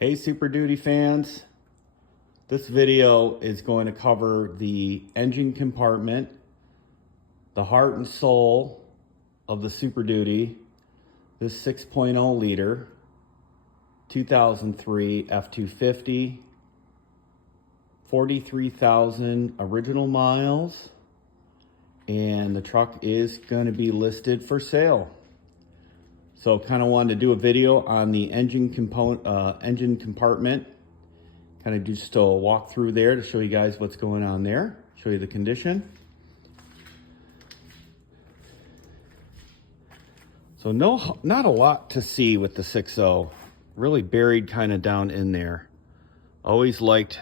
Hey Super Duty fans, this video is going to cover the engine compartment, the heart and soul of the Super Duty, this 6.0 liter 2003 F250, 43,000 original miles, and the truck is going to be listed for sale. So kind of wanted to do a video on the engine compartment, kind of just a walk through there to show you guys what's going on there, show you the condition. So not a lot to see with the 6.0, really buried kind of down in there. Always liked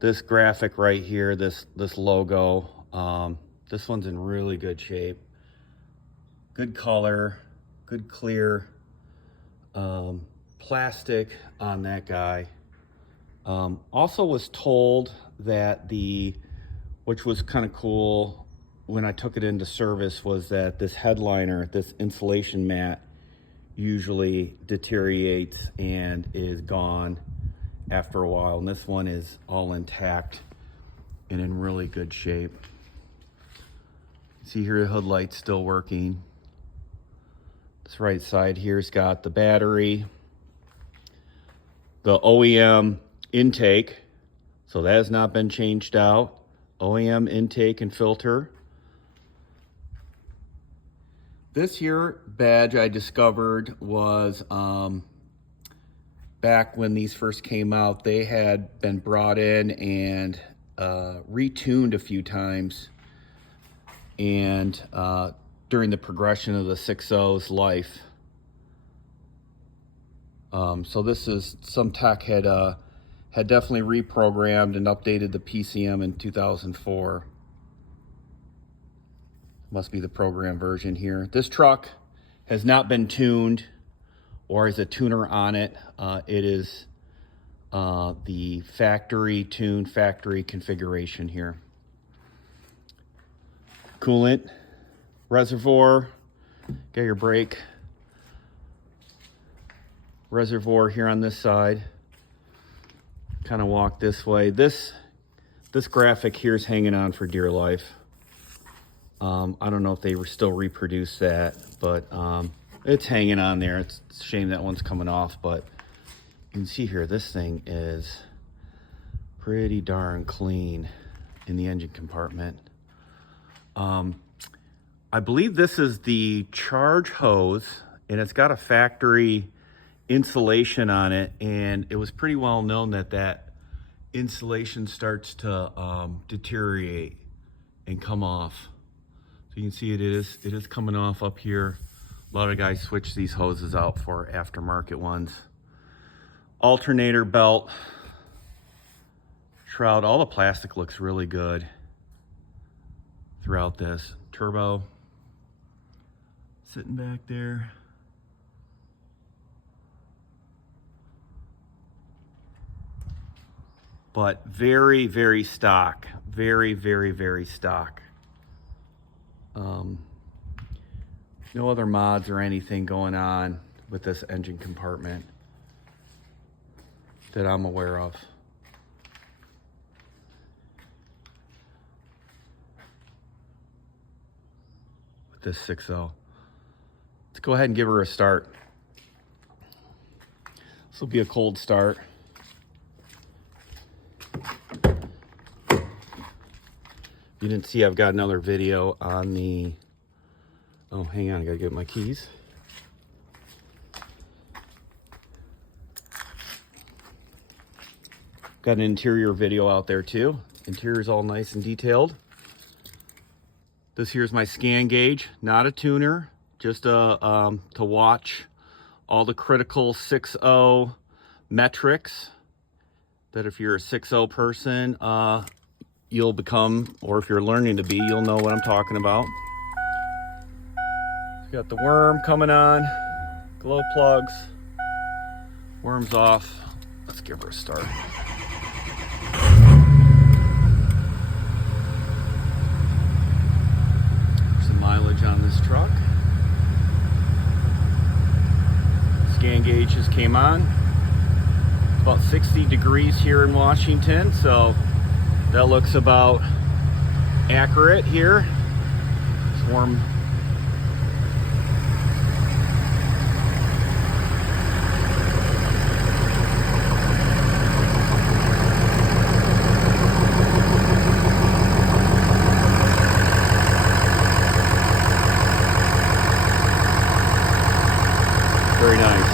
this graphic right here, this logo. This one's in really good shape, good color. Good clear plastic on that guy. Also was told that which was kind of cool when I took it into service, was that this headliner, this insulation mat, usually deteriorates and is gone after a while. And this one is all intact and in really good shape. See here, the hood light's still working. This right side here's got the battery, the OEM intake, so that has not been changed out. OEM intake and filter. This here badge I discovered was back when these first came out. They had been brought in and retuned a few times, and during the progression of the 6.0's life. So this is, some tech had definitely reprogrammed and updated the PCM in 2004. Must be the program version here. This truck has not been tuned or has a tuner on it. It is the factory tuned, factory configuration here. Coolant reservoir, got your brake reservoir here on this side. Kind of walk this way. This graphic here is hanging on for dear life. I don't know if they still reproduce that, but it's hanging on there. It's a shame that one's coming off, but you can see here this thing is pretty darn clean in the engine compartment. I believe this is the charge hose, and it's got a factory insulation on it, and it was pretty well known that insulation starts to deteriorate and come off. So you can see it is coming off up here. A lot of guys switch these hoses out for aftermarket ones. Alternator belt, shroud, all the plastic looks really good throughout this. Turbo sitting back there. But very, very stock. Very, very, very stock. No other mods or anything going on with this engine compartment that I'm aware of. With this 6.0. Let's go ahead and give her a start. This will be a cold start. You didn't see, I've got another video on the, oh, hang on, I gotta get my keys. Got an interior video out there too. Interior's all nice and detailed. This here's my scan gauge, not a tuner, just to watch all the critical 6.0 metrics that if you're a 6.0 person, you'll become, or if you're learning to be, you'll know what I'm talking about. Got the worm coming on, glow plugs, worm's off. Let's give her a start. Some mileage on this truck. Scan gauge just came on. about 60 degrees here in Washington, so that looks about accurate here. It's warm. Very nice.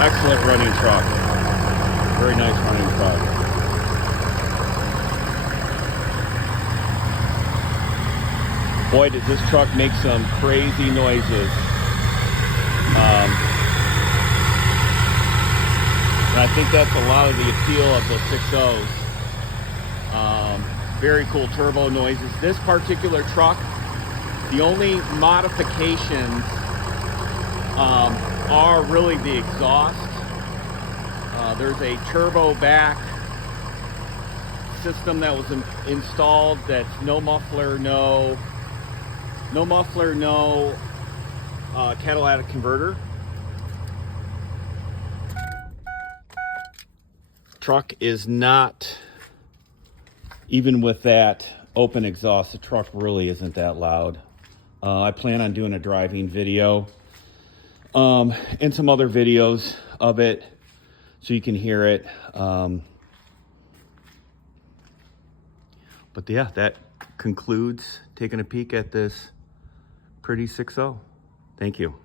Excellent running truck. Very nice running truck. Boy, does this truck make some crazy noises. And I think that's a lot of the appeal of the 6.0s. Very cool turbo noises. This particular truck, the only modifications are really the exhaust. There's a turbo back system that was installed that's no muffler, no catalytic converter. Truck is not, even with that open exhaust, the truck really isn't that loud. I plan on doing a driving video and some other videos of it so you can hear it. But yeah, that concludes taking a peek at this pretty 6.0. Thank you.